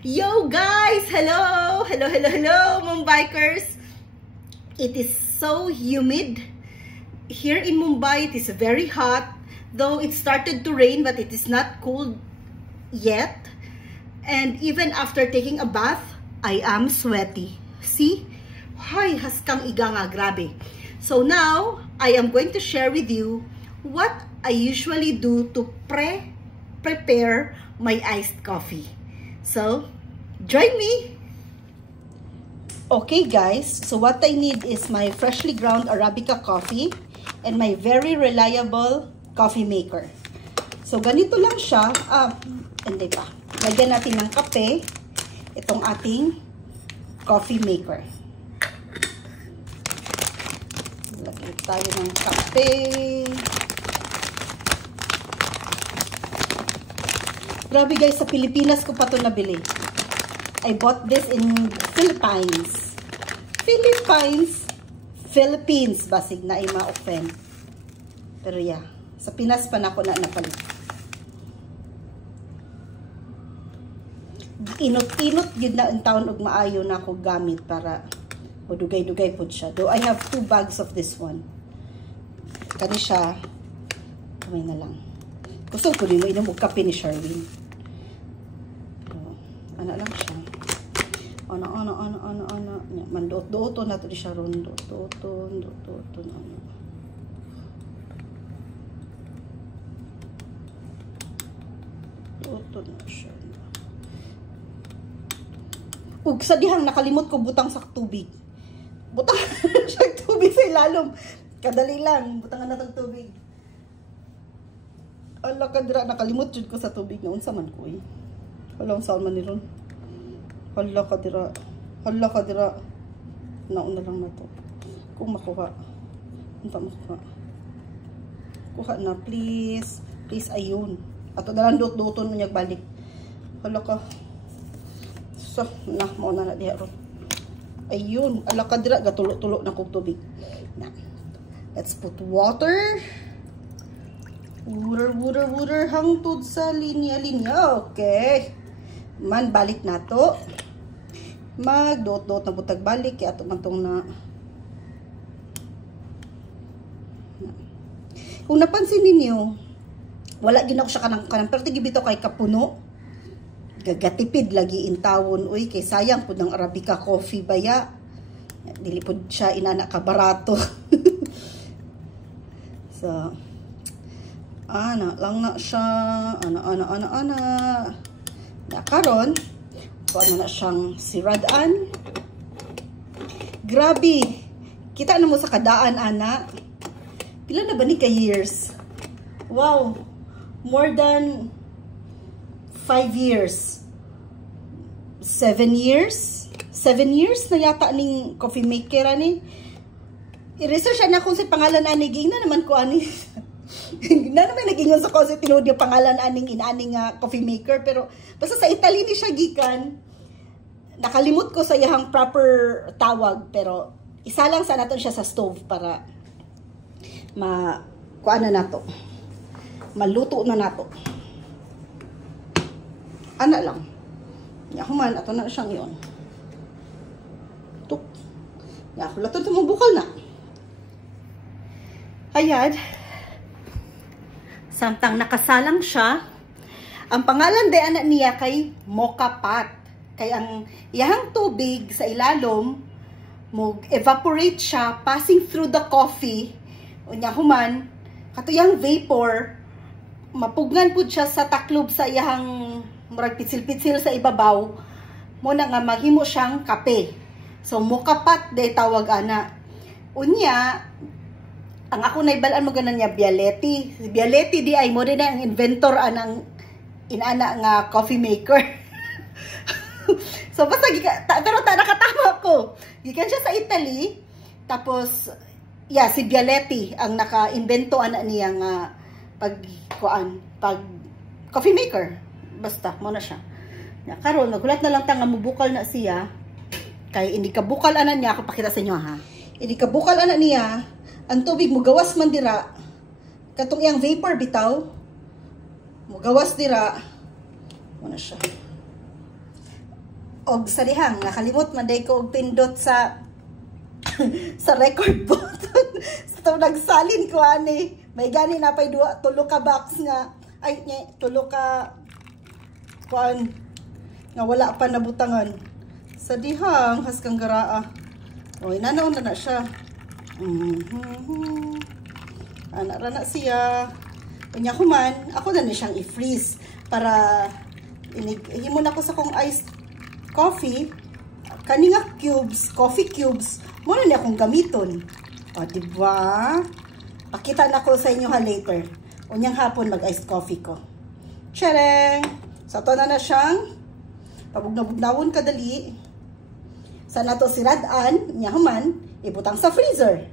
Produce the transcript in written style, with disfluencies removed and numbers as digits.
Yo guys! Hello! Hello, Mumbaikers! It is so humid. Here in Mumbai, it is very hot. Though it started to rain, but it is not cold yet. And even after taking a bath, I am sweaty. See? Hay, haskang iga nga, grabe. So now, I am going to share with you what I usually do to prepare my iced coffee. So, join me! Okay guys, so what I need is my freshly ground Arabica coffee and my very reliable coffee maker. So, ganito lang siya. Hindi pa. Lagyan natin ng kape itong ating coffee maker. Lagyan tayo ng kape. Grabe guys, sa Pilipinas ko pa ito nabili. I bought this in Philippines. Philippines, basig na ima open. Pero yeah, sa Pinas pa na ako na napalit. Inot-inot yun na ang taon og maayo na ako gamit para madugay-dugay po siya. Though I have 2 bags of this one. Kani siya, kamay na lang. Gusto ko rin mo inom og kape ni Sherwin. Ana lang siya. Ana. Mandot-doto na to di siya ron. Doto. Doto na siya. Ug sa dihang nakalimot ko butang sa tubig. Butang siya tubig sa ilalom. Kadali lang, butangan na tong tubig. Ala kadra nakalimot jud ko sa tubig na unsa man ko eh. Walang saan man nilon. Hala kadira. Nauna lang na to. Kung makuha. Unta makuha. Kuha na please. Please ayun. Ato dalan dot-doton mo balik. Hala ka. So, mauna na diha ron. Ayun. Ala kadira gatulo-tulo na kog tubig. Na. Let's put water. Water hangtod sa linya-linya. Okay. Man balik na to. Magdot-dot na butag balik kaya ato man tong na. Kung napansin ninyo, wala gid ako siya kanang pero tigibito kay kapuno. Gagatipid lagi intawon uy kay sayang pud ng Arabica coffee baya. Dili pud siya inana ka barato. So ana lang na siya. Ana. Na karon, kuha na siyang siradan. Grabe. Kita na mo sa kadaan, ana. Pila na ba ni ka years? Wow. More than 5 years. 7 years? 7 years na yata ning coffee maker ani. I-research na kung si pangalan ani ging na naman ko ani. Na naman nagingon sa ko sa tinuod yung pangalan aning inaning coffee maker pero basta sa Italy ni siya gikan. Nakalimot ko sa iyang proper tawag pero isa lang sa naton siya sa stove para kuan na nato. Maluto na nato. Ana lang. Ya human ato na siyang iyon. Tuk. Ya lato mo bukal na. Ayan. Samtang nakasalang siya, ang pangalan de anak niya kay mocha pot. Kay ang iyang tubig sa ilalom, evaporate siya, passing through the coffee. Unya human, katuyang vapor, mapugnan pud siya sa taklob sa iyang murag pitsil-pitsil sa ibabaw, mo na nga maghimo siyang kape. So mocha pot de tawag ana. Unya, ang ako naibalaan mo ganan niya Bialetti. Si Bialetti di ay mo din ang inventor anang inana nga coffee maker. So basta pero nakatama ko. Gikan siya sa Italy. Tapos yeah, si Bialetti ang naka-invento ana niya nga pag coffee maker. Basta mo na siya. Karon nagulat na lang ta nga mubukal na siya. Kay hindi ka bukal ana niya ako pakita sa inyo ha. Hindi ka bukal ana niya. Ang tubig mo gawas man dira. Katong iyang vapor bitaw. Mo gawas dira. Mo na siya. og sa dihang nakalimot man day ko og pindot sa sa record button. So nagsalin ko ani. May gani na pay tulo ka box nga ay tulo ka kuan nga wala pa nabutangan. Sa dihang haskang garaa. Oy nanaon na siya. Ana ra na siya. Unya human, ako na ni siyang i-freeze para himo na ko sa kong iced coffee. Kani nga cubes, coffee cubes, mo na ni akong gamiton. O, diba? Pakita na ko sa inyo ha later. Unyang hapon mag-iced coffee ko. Tchereng! So, ito na siyang pabugna-bugnawon kadali. Sana to siradan, unya human, ibutang sa freezer.